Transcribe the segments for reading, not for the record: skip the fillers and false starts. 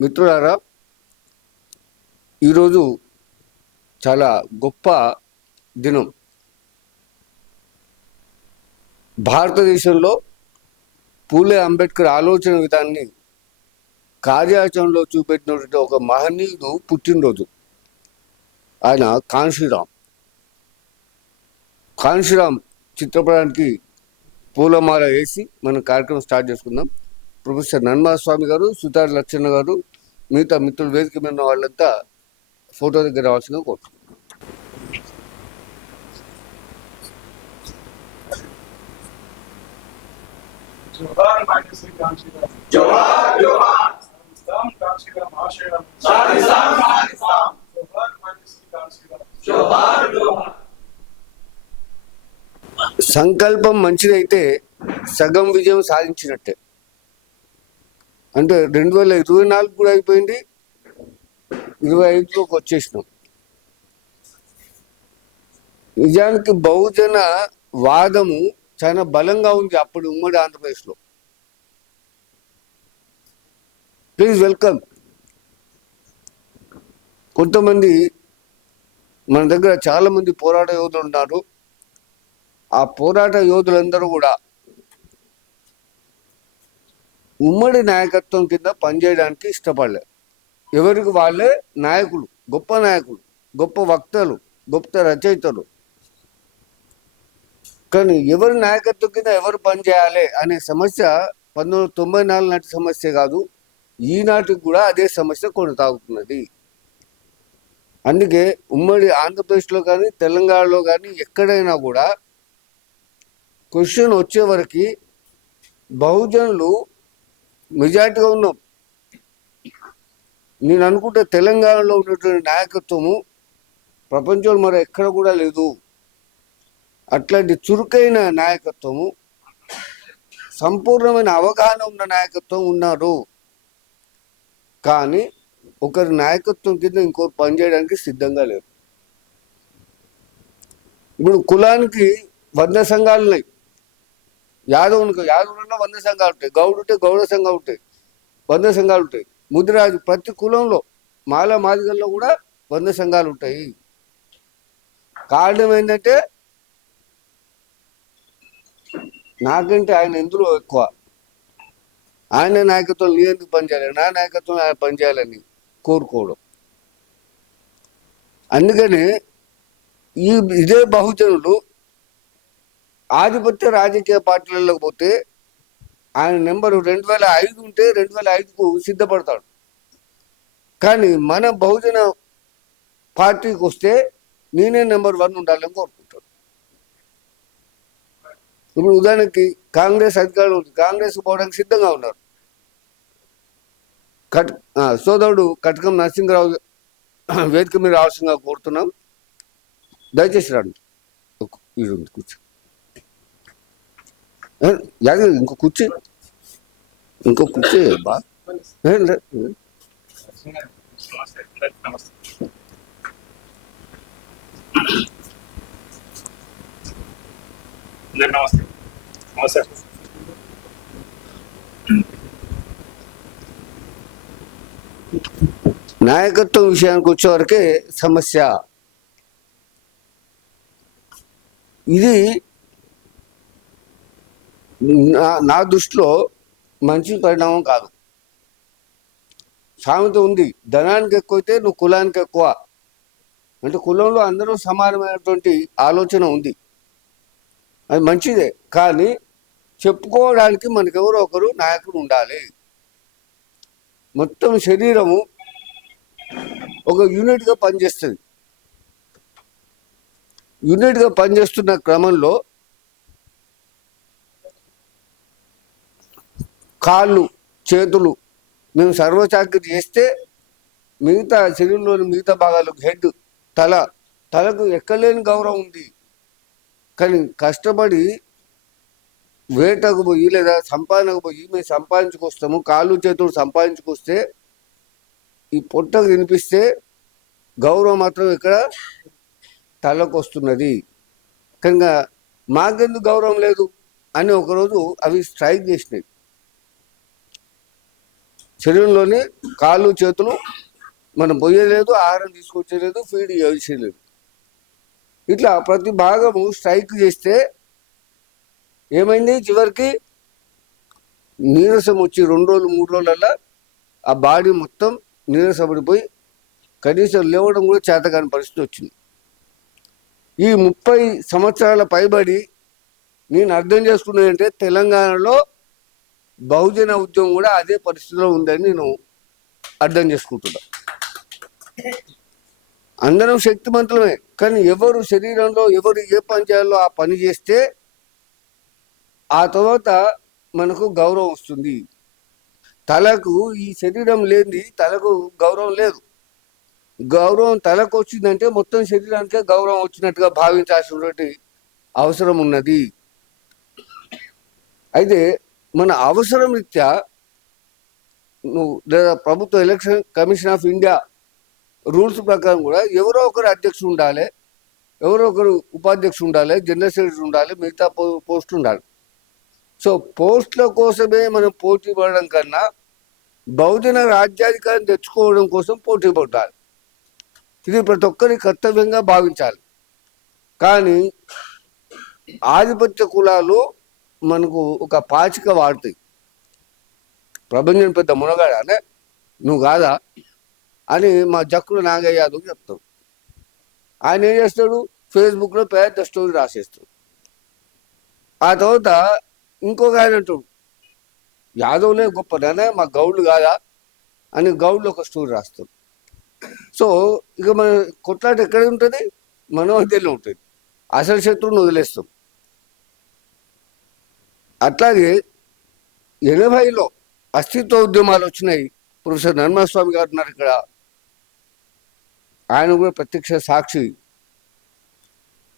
మిత్రులారా, ఈరోజు చాలా గొప్ప దినం. భారతదేశంలో పూలే అంబేద్కర్ ఆలోచన విధానాన్ని కార్యాచరణలో చూపెట్టినటువంటి ఒక మహనీయుడు పుట్టినరోజు. ఆయన కాన్షీరామ్ చిత్రపటానికి పూలమాల వేసి మన కార్యక్రమం స్టార్ట్ చేసుకుందాం. ప్రొఫెసర్ నన్మాల స్వామి గారు, సుతారి లచ్చన్న గారు, మిగతా మిత్రులు వేదిక మీద ఉన్న వాళ్ళంతా ఫోటో దగ్గర రావాల్సిందిగా కోరుతున్నాం. जोहार मान्य श्री कांशीराम। जोहार जोहार। सालिस्तान कांशीराम आशयम। सालिस्तान सालिस्तान। जोहार मान्य श्री कांशीराम। जोहार जोहार। సంకల్పం మంచిదైతే సగం విజయం సాధించినట్టే. అంటే 2024 కూడా అయిపోయింది, 25లోకి వచ్చేసినాం. నిజానికి బహుజన వాదము చాలా బలంగా ఉంది అప్పుడు ఉమ్మడి ఆంధ్రప్రదేశ్లో. Please welcome. కొంతమంది మన దగ్గర చాలా మంది పోరాట యోధులు ఉన్నారు. ఆ పోరాట యోధులందరూ కూడా ఉమ్మడి నాయకత్వం కింద పనిచేయడానికి ఇష్టపడలేదు. ఎవరికి వాళ్ళే నాయకులు, గొప్ప నాయకులు, గొప్ప వక్తలు, గొప్ప రచయితలు. కానీ ఎవరి నాయకత్వం కింద ఎవరు పనిచేయాలి అనే సమస్య 1994 నాటి సమస్య కాదు, ఈనాటికి కూడా అదే సమస్య కొనసాగుతున్నది. అందుకే ఉమ్మడి ఆంధ్రప్రదేశ్లో కానీ తెలంగాణలో కానీ ఎక్కడైనా కూడా క్వశ్చన్ వచ్చే వరకు బహుజనులు మెజార్టీగా ఉన్నాం. నేను అనుకుంటే తెలంగాణలో ఉన్నటువంటి నాయకత్వము ప్రపంచంలో మరి ఎక్కడ కూడా లేదు. అట్లాంటి చురుకైన నాయకత్వము, సంపూర్ణమైన అవగాహన ఉన్న నాయకత్వం ఉన్నారు. కానీ ఒకరి నాయకత్వం కింద ఇంకొకరు పనిచేయడానికి సిద్ధంగా లేరు. ఇప్పుడు కులానికి 100 సంఘాలు ఉన్నాయి. యాదవులకు 100 సంఘాలు ఉంటాయి, గౌడు ఉంటే గౌడ సంఘాలు ఉంటాయి, 100 సంఘాలు ఉంటాయి. ముదిరాజు ప్రతి కులంలో, మాల మాదిగల్లో కూడా 100 సంఘాలు ఉంటాయి. కారణం ఏంటంటే నాకంటే ఆయన ఎందులో ఎక్కువ, ఆయన నాయకత్వం నీ ఎందుకు పనిచేయాలి, నా నాయకత్వం ఆయన పనిచేయాలని కోరుకోవడం. అందుకని ఇదే బహుజనులు ఆధిపత్య రాజకీయ పార్టీలకు పోతే ఆయన నెంబరు 2005 ఉంటే 2005కు సిద్ధపడతాడు. కానీ మన బహుజన పార్టీకి వస్తే నేనే నెంబర్ 1 ఉండాలని కోరుకుంటాడు. ఇప్పుడు ఉదాహరణకి కాంగ్రెస్ అధికారంలో ఉంది, కాంగ్రెస్ పోవడానికి సిద్ధంగా ఉన్నారు. సోదరుడు కటకం నరసింహరావు వేదిక మీద రావాల్సిందిగా కోరుతున్నాం. దయచేసి రండి. ఇది కూర్చో, ఇంకో కుర్చీ బా. నాయకత్వం విషయానికి వచ్చేవరకే సమస్య. ఇది నా దృష్టిలో మంచి పరిణామం కాదు. సామెత ఉంది, ధనానికి ఎక్కువైతే నువ్వు కులానికి ఎక్కువ. అంటే కులంలో అందరూ సమానమైనటువంటి ఆలోచన ఉంది, అది మంచిదే. కానీ చెప్పుకోవడానికి మనకెవరో ఒకరు నాయకుడు ఉండాలి. మొత్తం శరీరము ఒక యూనిట్గా పనిచేస్తుంది. యూనిట్గా పనిచేస్తున్న క్రమంలో కాళ్ళు, చేతులు మేము సర్వచాకరి చేస్తే మిగతా శరీరంలోని మిగతా భాగాలు, హెడ్, తలకు ఎక్కలేని గౌరవం ఉంది. కానీ కష్టపడి వేటకు పోయి లేదా సంపాదనకు పోయి మేము సంపాదించుకొస్తాము. కాళ్ళు చేతులు సంపాదించుకొస్తే ఈ పొట్టకు వినిపిస్తే గౌరవం మాత్రం ఇక్కడ తలకు వస్తున్నది. కనుక మాకెందుకు గౌరవం లేదు అని ఒకరోజు అవి స్ట్రైక్ చేసినాయి. శరీరంలోని కాళ్ళు చేతులు మనం పోయేలేదు, ఆహారం తీసుకొచ్చేలేదు, ఫీడ్ చేసేయలేదు. ఇట్లా ప్రతి భాగము స్ట్రైక్ చేస్తే ఏమైంది, చివరికి నీరసం వచ్చి 2 రోజులు 3 రోజులల్లా ఆ బాడీ మొత్తం నీరసపడిపోయి కనీసం లేవడం కూడా చేతకాని పరిస్థితి వచ్చింది. ఈ 30 సంవత్సరాల పైబడి నేను అర్థం చేసుకున్నదంటే తెలంగాణలో బహుజన ఉద్యమం కూడా అదే పరిస్థితిలో ఉందని నేను అర్థం చేసుకుంటున్నా. అందరం శక్తిమంతులమే, కానీ ఎవరు శరీరంలో ఎవరు ఏ పని చేయాలో ఆ పని చేస్తే ఆ తర్వాత మనకు గౌరవం వస్తుంది. తలకు ఈ శరీరం లేని తలకు గౌరవం లేదు. గౌరవం తలకు వచ్చిందంటే మొత్తం శరీరానికే గౌరవం వచ్చినట్టుగా భావించాల్సినటువంటి అవసరం ఉన్నది. అయితే మన అవసరం రీత్యా లేదా ప్రభుత్వ election commission of India rules ప్రకారం కూడా ఎవరో ఒకరు అధ్యక్షుడు ఉండాలి, ఎవరో ఒకరు ఉపాధ్యక్షుడు ఉండాలి, జనరల్ సెక్రటరీ ఉండాలి, మిగతా పోస్టులు ఉండాలి. సో పోస్టుల కోసమే మనం పోటీ పడడం కన్నా బహుజన రాజ్యాధికారం తెచ్చుకోవడం కోసం పోటీ పడాలి. ఇది ప్రతి ఒక్కరి కర్తవ్యంగా భావించాలి. కానీ ఆధిపత్య కులాలు మనకు ఒక పాచిక వాడుతాయి. ప్రపంచం పెద్ద మునగాడానే నువ్వు కాదా అని మా జక్కుడు నాగయ్య యాదవ్ చెప్తాడు. ఆయన ఏం చేస్తాడు, ఫేస్బుక్లో పెద్ద స్టోరీ రాసేస్తాడు. ఆ తర్వాత ఇంకొక ఆయన అంటాడు, యాదవ్లే గొప్పదానే మా గౌడ్లు కాదా అని గౌడ్లు ఒక స్టోరీ రాస్తాడు. సో ఇక మన కొట్లాట ఎక్కడ ఉంటుంది, మన మధ్యలో ఉంటుంది. అసలు శత్రువుని వదిలేస్తాం. అట్లాగే 80లో అస్తిత్వ ఉద్యమాలు వచ్చినాయి. ప్రొఫెసర్ నరసింహస్వామి గారు ఉన్నారు ఇక్కడ, ఆయన కూడా ప్రత్యక్ష సాక్షి.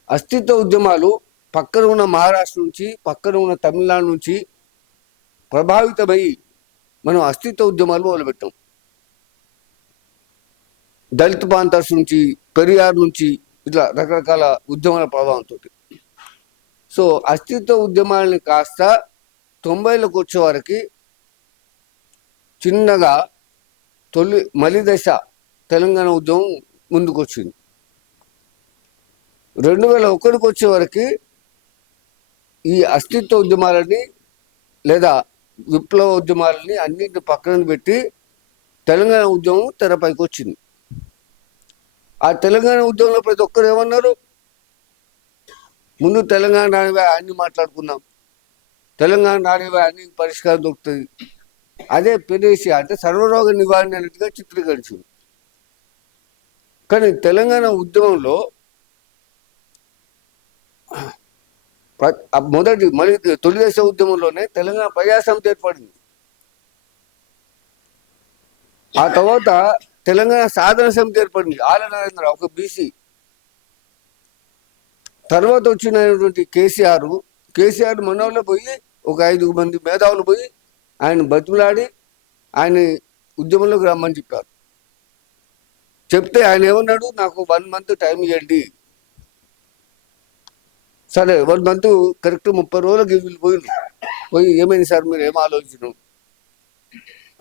అస్తిత్వ ఉద్యమాలు పక్కన ఉన్న మహారాష్ట్ర నుంచి, పక్కన ఉన్న తమిళనాడు నుంచి ప్రభావితమై మనం అస్తిత్వ ఉద్యమాలు మొదలుపెట్టాం. దళిత పాంతర్స్ నుంచి, పెరియార్ నుంచి, ఇట్లా రకరకాల ఉద్యమాల ప్రభావంతో. సో అస్తిత్వ ఉద్యమాలని కాస్త 90లకు వచ్చే వరకు చిన్నగా మలి దశ తెలంగాణ ఉద్యమం ముందుకు వచ్చింది. 2001కు వచ్చే వరకు ఈ అస్తిత్వ ఉద్యమాలని లేదా విప్లవ ఉద్యమాలని అన్నింటిని పక్కన పెట్టి తెలంగాణ ఉద్యమం తెరపైకి వచ్చింది. ఆ తెలంగాణ ఉద్యమంలో ప్రతి ఒక్కరు ఏమన్నారు, ముందు తెలంగాణ రానివే అన్ని మాట్లాడుకుందాం, తెలంగాణ రానివే అన్ని పరిష్కారం దొరుకుతుంది, అదే పెదేసి అంటే సర్వరోగ నివారణ అన్నట్టుగా చిత్రీకరించింది. కానీ తెలంగాణ ఉద్యమంలో తొలి దశ ఉద్యమంలోనే తెలంగాణ ప్రజాసమితి ఏర్పడింది. ఆ తర్వాత తెలంగాణ సాధన సమితి ఏర్పడింది, ఆల నరేంద్ర ఒక బీసీ. తర్వాత వచ్చినటువంటి కేసీఆర్ మనోళ్ళు పోయి ఒక 5 మంది మేధావులు పోయి ఆయన బతిమలాడి ఆయన ఉద్యమంలోకి రమ్మని చెప్పారు. చెప్తే ఆయన ఏమన్నాడు, నాకు 1 మంత్ టైం ఇవ్వండి. సరే 1 మంత్ కరెక్ట్ 30 రోజులకి వీళ్ళు పోయి ఏమైంది సార్ మీరు ఏం ఆలోచించను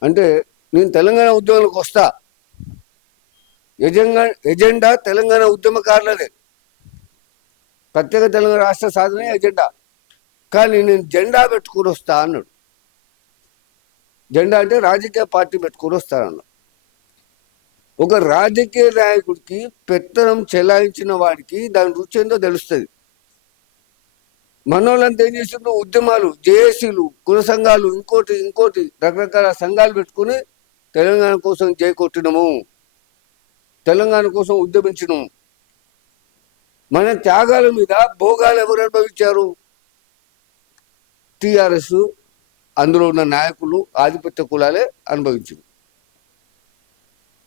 అంటే, నేను తెలంగాణ ఉద్యమంలోకి వస్తా, ఎజెండా తెలంగాణ ఉద్యమకారులదే, ప్రత్యేక తెలంగాణ రాష్ట్ర సాధనే ఎజెండా, కానీ నేను జెండా పెట్టుకుని వస్తా అన్నాడు. జెండా అంటే రాజకీయ పార్టీ పెట్టుకుని వస్తానన్నాడు. ఒక రాజకీయ నాయకుడికి పెత్తనం చెలాయించిన వాడికి దాని రుచి ఏందో తెలుస్తుంది. మనోళ్ళంతా ఏం చేసిండ్రు, ఉద్యమాలు, జేఏసీలు, కుల సంఘాలు, ఇంకోటి రకరకాల సంఘాలు పెట్టుకుని తెలంగాణ కోసం జై కొట్టినము, తెలంగాణ కోసం ఉద్యమించినము. మన త్యాగాల మీద భోగాలు ఎవరు అనుభవించారు, టిఆర్ఎస్, అందులో ఉన్న నాయకులు, ఆధిపత్య కులాలే అనుభవించారు.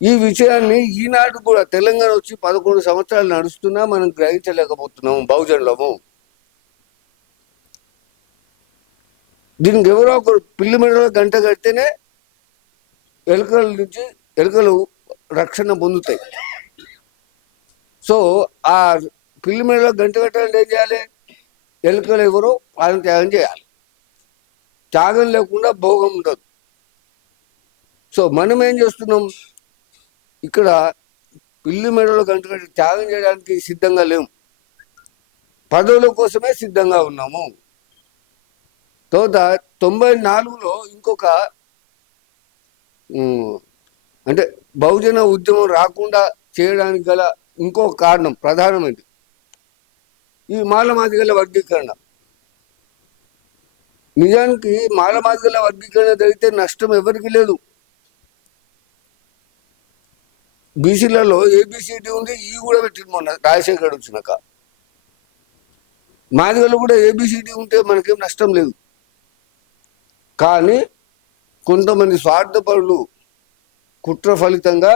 ఈ విషయాన్ని ఈనాడు కూడా తెలంగాణ వచ్చి 11 సంవత్సరాలు నడుస్తున్నా మనం గ్రహించలేకపోతున్నాము బహుజనులము. దీనికి ఎవరో ఒకరు పిల్లి మెడలో గంట కడితేనే ఎలుకల నుంచి ఎలుకలు రక్షణ పొందుతాయి. సో ఆ పిల్లి మెడలో గంట కట్టాలంటే ఏం చేయాలి, ఎలుకలు ఎవరో వాళ్ళని త్యాగం చేయాలి. త్యాగం లేకుండా భోగం ఉండదు. సో మనం ఏం చేస్తున్నాం, ఇక్కడ పిల్లి మెడలో గంట త్యాగం చేయడానికి సిద్ధంగా లేము, పదవుల కోసమే సిద్ధంగా ఉన్నాము. తర్వాత 94లో ఇంకొక అంటే బహుజన ఉద్యమం రాకుండా చేయడానికి గల ఇంకొక కారణం ప్రధానమైనది ఈ మాలమాదిగల వర్గీకరణ. నిజానికి మాలమాదిగల వర్గీకరణ జరిగితే నష్టం ఎవరికి లేదు. బీసీలలో ఏబిసిడి ఉంది, ఈ కూడా పెట్టింది మొన్న రాజశేఖర్ వచ్చినాక. మాదిగలు కూడా ఏబిసిడి ఉంటే మనకేం నష్టం లేదు. కానీ కొంతమంది స్వార్థపరులు కుట్ర ఫలితంగా,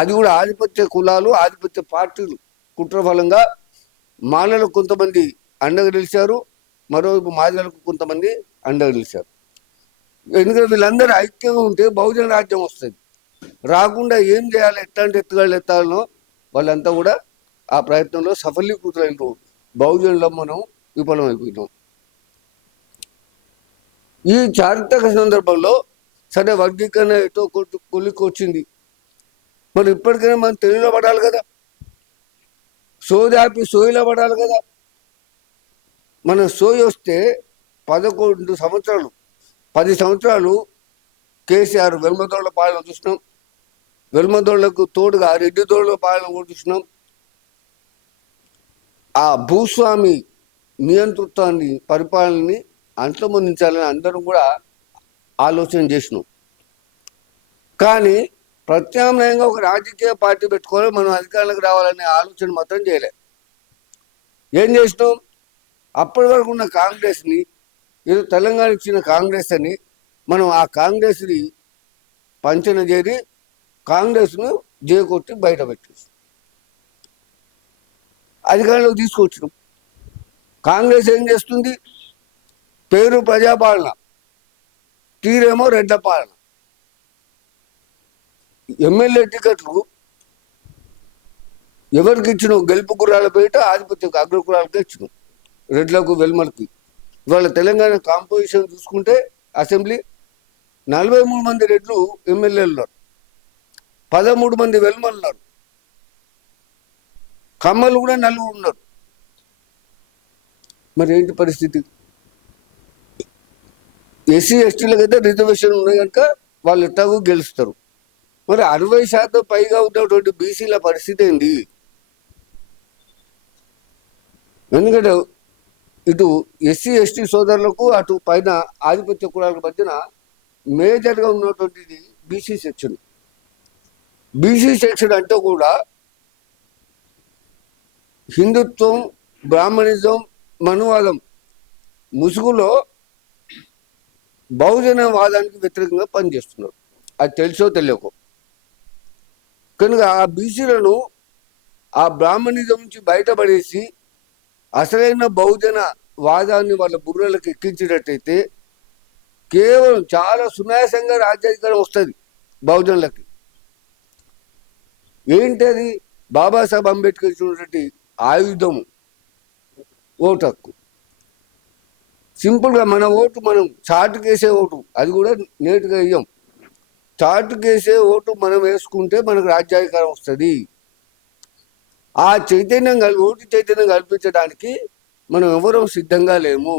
అది కూడా ఆధిపత్య కులాలు ఆధిపత్య పార్టీలు కుట్ర ఫలంగా మాలలకు కొంతమంది అండగా నిలిచారు, మరోవైపు మాదిగలకు కొంతమంది అండగా నిలిచారు. ఎందుకంటే వీళ్ళందరూ ఐక్యంగా ఉంటే బహుజన రాజ్యం వస్తుంది. రాకుండా ఏం చేయాలి, ఎట్లాంటి ఎత్తుగాళ్ళు ఎత్తాలనో వాళ్ళంతా కూడా ఆ ప్రయత్నంలో సఫలీకృతులైన బహుజనులో మనం విఫలమైపోయినాం. ఈ చారిత్రక సందర్భంలో సరే వర్గీకరణ ఎటో కొలికి వచ్చింది, మరి ఇప్పటికైనా మనం తెలుగులో పడాలి కదా, సోదాపి సోయిలో పడాలి కదా. మన సోయి వస్తే 11 సంవత్సరాలు 10 సంవత్సరాలు కేసీఆర్ వెల్మదోళ్ల పాలన చూసినాం, వెల్మదోళ్లకు తోడుగా రెడ్డిదోళ్ల పాలన కూడా చూసినాం. ఆ భూస్వామి నియంతృత్వాన్ని పరిపాలనని అంతమొందించాలని అందరం కూడా ఆలోచన చేసినాం. కానీ ప్రత్యామ్నాయంగా ఒక రాజకీయ పార్టీ పెట్టుకోవాలి, మనం అధికారంలోకి రావాలనే ఆలోచన మాత్రం చేయలే. ఏం చేసినాం, అప్పటి వరకు ఉన్న కాంగ్రెస్ని, ఏదో తెలంగాణ ఇచ్చిన కాంగ్రెస్ అని మనం ఆ కాంగ్రెస్ని పంచన చేరి కాంగ్రెస్ను జేకొట్టి బయట పెట్టేసి అధికారంలోకి తీసుకొచ్చినాం. కాంగ్రెస్ ఏం చేస్తుంది, పేరు ప్రజాపాలన, తీరేమో రెడ్ల పాలన. ఎమ్మెల్యే టికెట్లు ఎవరికి ఇచ్చినావు, గెలుపు గుర్రాల పేట ఆధిపత్య అగ్రకురాలకే ఇచ్చినావు, రెడ్లకు వెల్మలకి. ఇవాళ తెలంగాణ కాంపోజిషన్ చూసుకుంటే అసెంబ్లీ 43 మంది రెడ్లు ఎమ్మెల్యేలు ఉన్నారు, 13 మంది వెల్మలు ఉన్నారు, కమ్మలు కూడా 4 ఉన్నారు. మరి ఏంటి పరిస్థితి? ఎస్సీ ఎస్టీలకు అయితే రిజర్వేషన్ ఉన్నాయి కనుక వాళ్ళు ఎట్లాగో గెలుస్తారు. మరి 60% పైగా ఉన్నటువంటి బీసీల పరిస్థితి ఏంటి? ఎందుకంటే ఇటు ఎస్సీ ఎస్టీ సోదరులకు అటు పైన ఆధిపత్య కులాలకు మధ్యన మేజర్గా ఉన్నటువంటిది బీసీ సెక్షన్. బీసీ సెక్షన్ అంటే కూడా హిందుత్వం, బ్రాహ్మణిజం, మనువాదం ముసుగులో బహుజన వాదానికి వ్యతిరేకంగా పనిచేస్తున్నారు. అది తెలుసో తెలియకో. కనుక ఆ బీసీలను ఆ బ్రాహ్మణిజం నుంచి బయటపడేసి అసలైన బహుజన వాదాన్ని వాళ్ళ బుర్రలకు ఎక్కించినట్టయితే కేవలం చాలా సునాయాసంగా రాజ్యాధికారం వస్తుంది బహుజనులకి. ఏంటి అది? బాబాసాహెబ్ అంబేద్కర్ ఇచ్చినటువంటి ఆయుధము ఓటు హక్కు. సింపుల్గా మన ఓటు మనం చాటుకేసే ఓటు, అది కూడా నేటుగా ఇయ్యం, చాటుకేసే ఓటు మనం వేసుకుంటే మనకు రాజ్యాధికారం వస్తుంది. ఆ చైతన్యం ఓటు చైతన్యం కల్పించడానికి మనం ఎవరూ సిద్ధంగా లేము.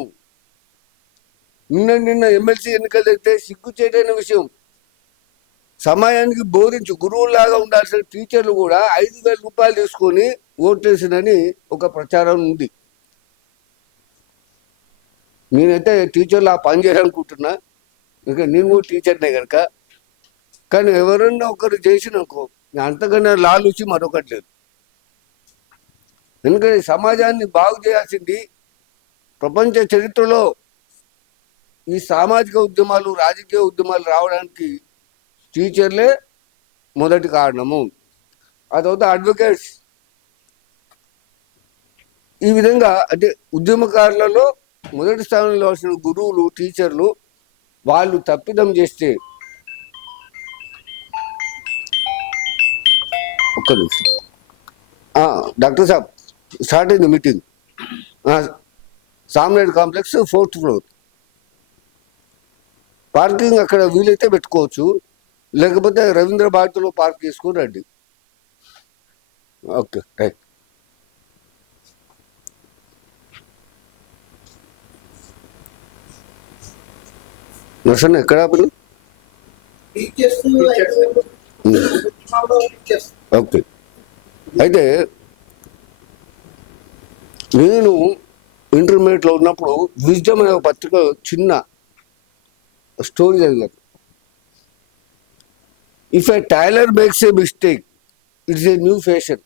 నిన్న ఎమ్మెల్సీ ఎన్నికలు అయితే సిగ్గుచేటైన విషయం, సమయానికి బోధించి గురువులాగా ఉండాల్సిన టీచర్లు కూడా 5,000 రూపాయలు తీసుకొని ఓట్లేసినని ఒక ప్రచారం ఉంది. నేనైతే టీచర్లు ఆ పని చేయాలనుకుంటున్నా, ఇంకా నేను కూడా టీచర్నే కనుక. కానీ ఎవరన్నా ఒకరు చేసిననుకో అంతకన్నా లాలూచి మరొకటి లేదు. ఎందుకంటే సమాజాన్ని బాగు చేయాల్సింది ప్రపంచ చరిత్రలో ఈ సామాజిక ఉద్యమాలు, రాజకీయ ఉద్యమాలు రావడానికి టీచర్లే మొదటి కారణము. ఆ తర్వాత అడ్వకేట్స్. ఈ విధంగా అంటే ఉద్యమకారులలో మొదటి స్థానంలో వచ్చిన గురువులు, టీచర్లు, వాళ్ళు తప్పిదం చేస్తే ఒక్క నిమిషం డాక్టర్ సాబ్ స్టార్ట్ అయింది మీటింగ్. సామ్రాట్ కాంప్లెక్స్ 4th ఫ్లోర్. పార్కింగ్ అక్కడ వీలైతే పెట్టుకోవచ్చు, లేకపోతే రవీంద్ర భారతిలో పార్క్ చేసుకుని రండి. Okay, right. నర్సన్ ఎక్కడ ఆపను? ఓకే. అయితే నేను ఇంటర్మీడియట్లో ఉన్నప్పుడు విజ్డమ్ అనే ఒక పత్రిక చిన్న స్టోరీ చదివాను. If a tailor makes a mistake, it's a new fashion.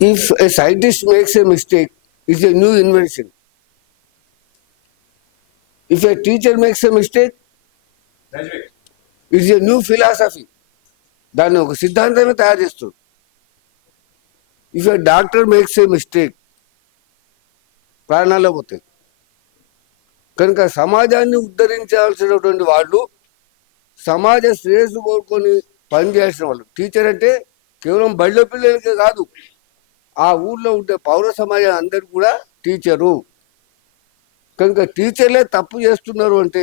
If a scientist makes a mistake, it's a new invention. If a teacher makes a mistake, it's a new philosophy. దాన్ని ఒక సిద్ధాంతమే తయారు చేస్తుంది. If a doctor makes a mistake, ప్రాణాలు పోతాయి. కనుక సమాజాన్ని ఉద్ధరించాల్సినటువంటి వాళ్ళు, సమాజ శ్రేయస్సు కోరుకొని పనిచేయాల్సిన వాళ్ళు. టీచర్ అంటే కేవలం బళ్ళ పిల్లలకే కాదు, ఆ ఊర్లో ఉండే పౌర సమాజం అందరు కూడా టీచరు. కనుక టీచర్లే తప్పు చేస్తున్నారు అంటే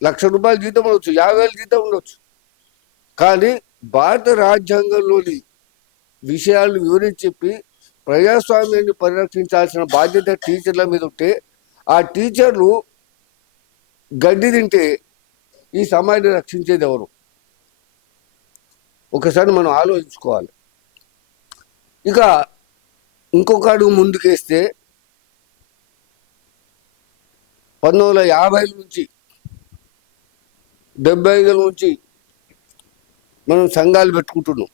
₹1,00,000 జీతం ఉండొచ్చు, 50,000 జీతం ఉండొచ్చు, కానీ భారత రాజ్యాంగంలోని విషయాలు వివరించి చెప్పి ప్రజాస్వామ్యాన్ని పరిరక్షించాల్సిన బాధ్యత టీచర్ల మీద ఉంటే, ఆ టీచర్లు గడ్డి తింటే ఈ సమాజాన్ని రక్షించేది ఎవరు? ఒకసారి మనం ఆలోచించుకోవాలి. ఇక ఇంకొక అడుగు ముందుకేస్తే 1950 నుంచి 75 నుంచి మనం సంఘాలు పెట్టుకుంటున్నాం.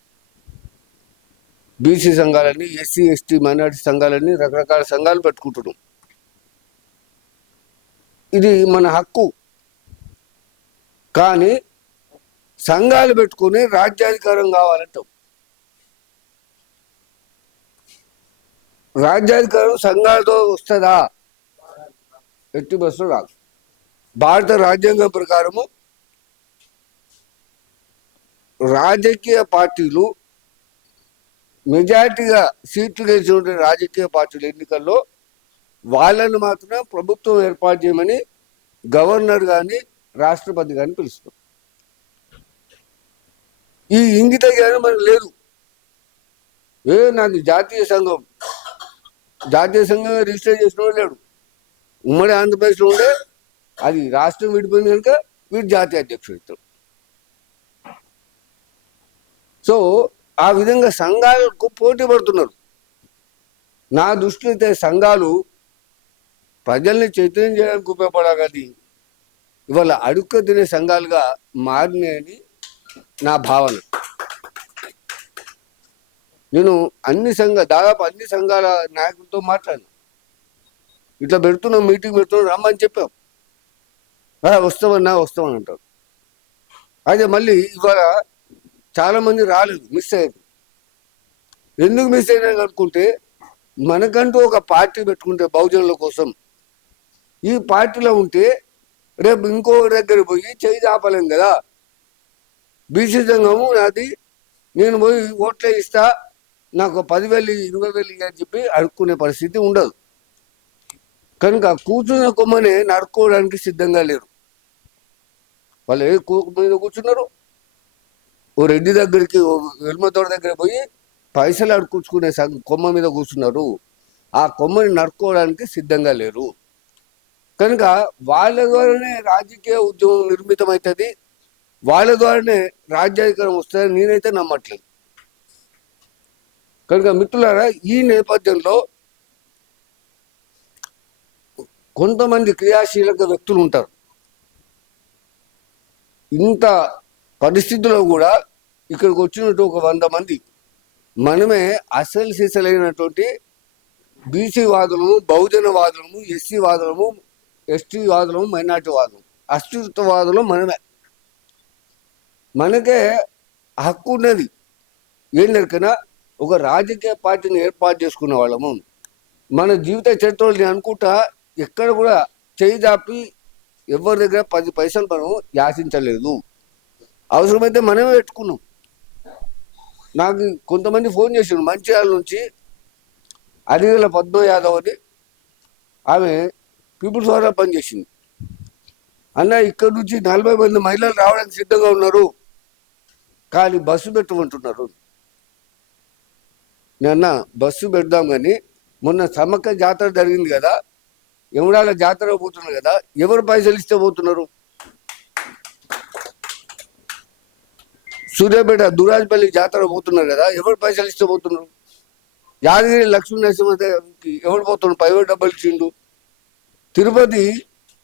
బీసీ సంఘాలని, ఎస్సీ ఎస్టీ మైనారిటీ సంఘాలని, రకరకాల సంఘాలు పెట్టుకుంటున్నాం. ఇది మన హక్కు. కానీ సంఘాలు పెట్టుకుని రాజ్యాధికారం కావాలంటాం. రాజ్యాధికారం సంఘాలతో వస్తుందా? ఎట్టి బస్సులో రాదు. భారత రాజ్యాంగం ప్రకారము రాజకీయ పార్టీలు మెజారిటీగా సీట్లు గెలిచిన రాజకీయ పార్టీల ఎన్నికల్లో వాళ్ళను మాత్రమే ప్రభుత్వం ఏర్పాటు చేయమని గవర్నర్ కానీ రాష్ట్రపతి కానీ పిలుస్తారు. ఈ ఇంగిత జ్ఞానం మనకు లేదు. నాకు జాతీయ సంఘం రిజిస్టర్ చేసిన లేడు. ఉమ్మడి ఆంధ్రప్రదేశ్లో ఉండే, అది రాష్ట్రం విడిపోయింది కనుక వీడు జాతీయ అధ్యక్షుడు ఇస్తాడు. సో ఆ విధంగా సంఘాలకు పోటీ పడుతున్నారు. నా దృష్టిలో అయితే సంఘాలు ప్రజల్ని చైతన్యం చేయడానికి ఉపయోగపడాలి, ఇవాళ అడుక్క తినే సంఘాలుగా మారినాయని నా భావన. నేను దాదాపు అన్ని సంఘాల నాయకులతో మాట్లాడినా. ఇట్లా పెడుతున్నాం, మీటింగ్ పెడుతున్నాం, రమ్మని చెప్పాం. వస్తామని అంటారు. అయితే మళ్ళీ ఇవాళ చాలా మంది రాలేదు, మిస్ అయ్యారు. ఎందుకు మిస్ అయినా అనుకుంటే, మనకంటూ ఒక పార్టీ పెట్టుకుంటే బహుజనుల కోసం, ఈ పార్టీలో ఉంటే రేపు ఇంకో దగ్గర పోయి చేయి ఆపలేం కదా. బీసీ సంఘము నాది, నేను పోయి ఓట్లే ఇస్తా, నాకు 10,000 20,000 అని చెప్పి అడుక్కునే పరిస్థితి ఉండదు. కనుక కూర్చున్న కొమ్మనే నడుకోవడానికి సిద్ధంగా లేరు. వాళ్ళు ఏ మీద కూర్చున్నారు? ఓ రెడ్డి దగ్గరికి, ఓ వెల్మతోడ దగ్గర పోయి పైసలు అడుక్కుంచుకునే కొమ్మ మీద కూర్చున్నారు. ఆ కొమ్మని నడుకోవడానికి సిద్ధంగా లేరు. కనుక వాళ్ళ ద్వారానే రాజకీయ ఉద్యమం నిర్మితమవుతుంది, వాళ్ళ ద్వారానే రాజ్యాధికారం వస్తుందని నేనైతే నమ్మట్లేదు. కనుక మిత్రులారా, ఈ నేపథ్యంలో కొంతమంది క్రియాశీలక వ్యక్తులు ఉంటారు. ఇంత పరిస్థితుల్లో కూడా ఇక్కడికి వచ్చినట్టు ఒక 100 మంది మనమే అసలు సిసలైనటువంటి బీసీ వాదులము, బహుజన వాదులము, ఎస్సీ వాదులము, ఎస్టీ వాదులము, మైనార్టీ వాదులము, అస్తిత్వవాదులు మనమే. మనకే హక్కు ఉన్నది. ఏం లేకనా ఒక రాజకీయ పార్టీని ఏర్పాటు చేసుకున్న వాళ్ళము. మన జీవిత చరిత్రలో నేను అనుకుంటా ఎక్కడ కూడా చేయి దాపి ఎవరి దగ్గర 10 పైసలు మనం యాచించలేదు. అవసరమైతే మనమే పెట్టుకున్నాం. నాకు కొంతమంది ఫోన్ చేసారు మంచిర్యాల నుంచి, అడిగల పద్మ యాదవ్ అని, ఆమె పీపుల్స్ వారా పనిచేసింది. అన్న ఇక్కడ నుంచి 40 మంది మహిళలు రావడానికి సిద్ధంగా ఉన్నారు, కానీ బస్సు పెట్టమంటున్నారు. నిన్న బస్సు పెడదాం కానీ మొన్న సమ్మక్క జాతర జరిగింది కదా, ఎముడాల జాతర పోతున్నారు కదా, ఎవరు పైసలు ఇస్తే పోతున్నారు? సూర్యాపేట దురాజపల్లి జాతర పోతున్నారు కదా, ఎవరు పైసలు ఇస్తే పోతున్నారు? యాదగిరి లక్ష్మీ నరసింహకి ఎవరు పోతున్నారు? ప్రైవేట్ డబ్బులు ఇచ్చిండు. తిరుపతి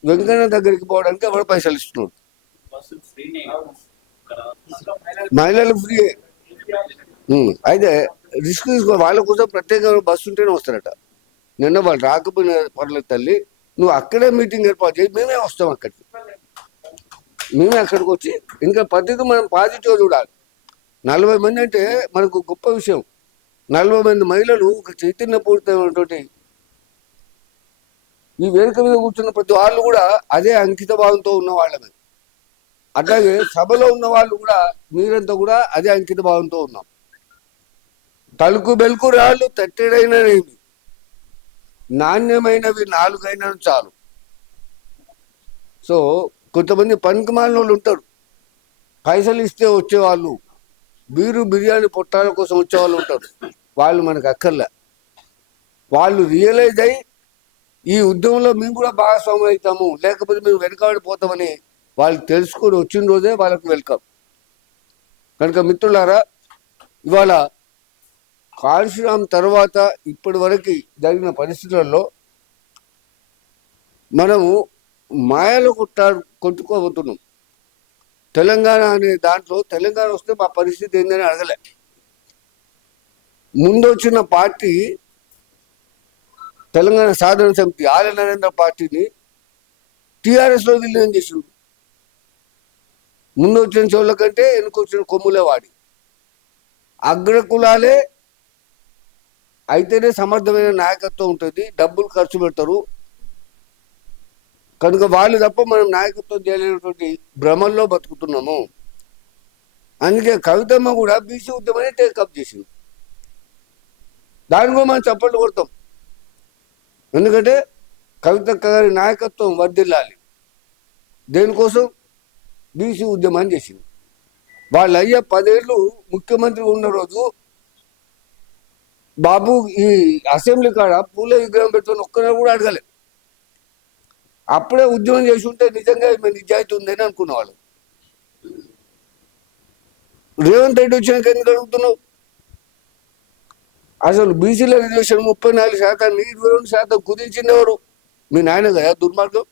వెంకన్న దగ్గరికి పోవడానికి ఎవరు పైసలు ఇస్తున్నాడు? మహిళలకు ఫ్రీ. అయితే రిస్క్ తీసుకో, వాళ్ళ కోసం ప్రత్యేక బస్సు ఉంటేనే వస్తారట. నిన్న వాళ్ళు రాకపోయిన పర్లేదు తల్లి, నువ్వు అక్కడే మీటింగ్ ఏర్పాటు చేయి, మేమే వస్తాం అక్కడికి. మేమే అక్కడికి వచ్చి ఇంకా పద్ధతి మనం పాజిటివ్ చూడాలి. 40 మంది అంటే మనకు గొప్ప విషయం. 40 మంది మహిళలు ఒక చైతన్యపూరితమైనటువంటి ఈ వేదిక మీద కూర్చున్న ప్రతి వాళ్ళు కూడా అదే అంకిత భావంతో ఉన్న వాళ్ళమే. అట్లాగే సభలో ఉన్న వాళ్ళు కూడా మీరంతా కూడా అదే అంకిత భావంతో ఉన్నాం. తలుకు బెలుకు రాళ్ళు తట్టెడైనవి, నాణ్యమైనవి 4 అయినా చాలు. సో కొంతమంది పనికి మాలిన వాళ్ళు ఉంటారు, పైసలు ఇస్తే వచ్చేవాళ్ళు, బీరు బిర్యానీ పొట్టాల కోసం వచ్చేవాళ్ళు ఉంటారు. వాళ్ళు మనకు అక్కర్లే. వాళ్ళు రియలైజ్ అయ్యి ఈ ఉద్యమంలో మేము కూడా భాగస్వామ్యం అవుతాము, లేకపోతే మేము వెనకాడిపోతామని వాళ్ళు తెలుసుకొని వచ్చిన రోజే వాళ్ళకు వెల్కమ్. కనుక మిత్రులారా, ఇవాళ కాళేశ్వరం తర్వాత ఇప్పటి వరకు జరిగిన పరిస్థితులలో మనము మాయలు కొట్టుకోబోతున్నాం. తెలంగాణ అనే దాంట్లో తెలంగాణ వస్తే మా పరిస్థితి ఏందని అడగలే. ముందు వచ్చిన పార్టీ తెలంగాణ సాధన సమితి ఆర్య నరేంద్ర పార్టీని టీఆర్ఎస్లో విలీనం చేసిండు. ముందు వచ్చిన చోళ్ళ కంటే వెనుకొచ్చిన కొమ్ములే వాడి. అగ్రకులాలే అయితేనే సమర్థమైన నాయకత్వం ఉంటుంది, డబ్బులు ఖర్చు పెడతారు. కనుక వాళ్ళు తప్ప మనం నాయకత్వం చేయలేనటువంటి భ్రమల్లో బతుకుతున్నాము. అందుకే కవితమ్మ కూడా బీసీ ఉద్యమాన్ని టేకప్ చేసింది. దాని కూడా మనం చప్పట్లు కొడతాం. ఎందుకంటే కవితక్క గారి నాయకత్వం వర్ధిల్లాలి. దేనికోసం? బీసీ ఉద్యమాన్ని చేసింది. వాళ్ళు అయ్యే 10 ఏళ్ళు ముఖ్యమంత్రి ఉన్న రోజు బాబు ఈ అసెంబ్లీ కాడ పూల విగ్రహం పెట్టుకొని ఒక్కరు కూడా అడగలే. అప్పుడే ఉద్యమం చేసి ఉంటే నిజంగా నిజాయితీ ఉందని అనుకునేవాళ్ళు. రేవంత్ రెడ్డి వచ్చినాక ఎందుకు అడుగుతున్నావు? అసలు బీసీల రిజర్వేషన్ 34%, 22% కుదించింది ఎవరు? మీ నాయన కదా దుర్మార్గం.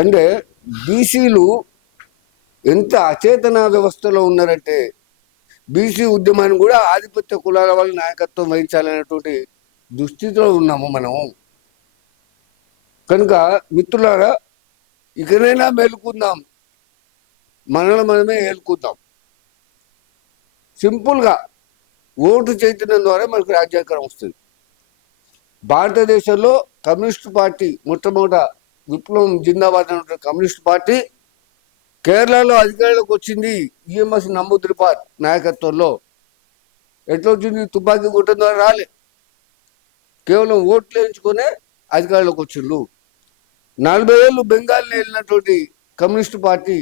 అంటే బీసీలు ఎంత అచేతన వ్యవస్థలో ఉన్నారంటే బీసీ ఉద్యమాన్ని కూడా ఆధిపత్య కులాల వల్ల నాయకత్వం వహించాలనేటువంటి దుస్థితిలో ఉన్నాము మనము. కనుక మిత్రులారా, ఇకనైనా మేలుకుందాం, మనల్ని మనమే ఏలుకుందాం. సింపుల్గా ఓటు చైతన్యం ద్వారా మనకు రాజ్యాంగం వస్తుంది. భారతదేశంలో కమ్యూనిస్టు పార్టీ మొట్టమొదట విప్లవం జిందాబాద్ అనే కమ్యూనిస్ట్ పార్టీ కేరళలో అధికారంలోకి వచ్చింది ఈఎంఎస్ నమూద్రిపాద్ నాయకత్వంలో. ఎట్లా వచ్చింది? తుపాకీ గుట్టం ద్వారా రాలే, కేవలం ఓట్లు వేయించుకునే అధికారంలోకి వచ్చిండ్రు. 40 ఏళ్ళు బెంగాల్లో వెళ్ళినటువంటి కమ్యూనిస్ట్ పార్టీ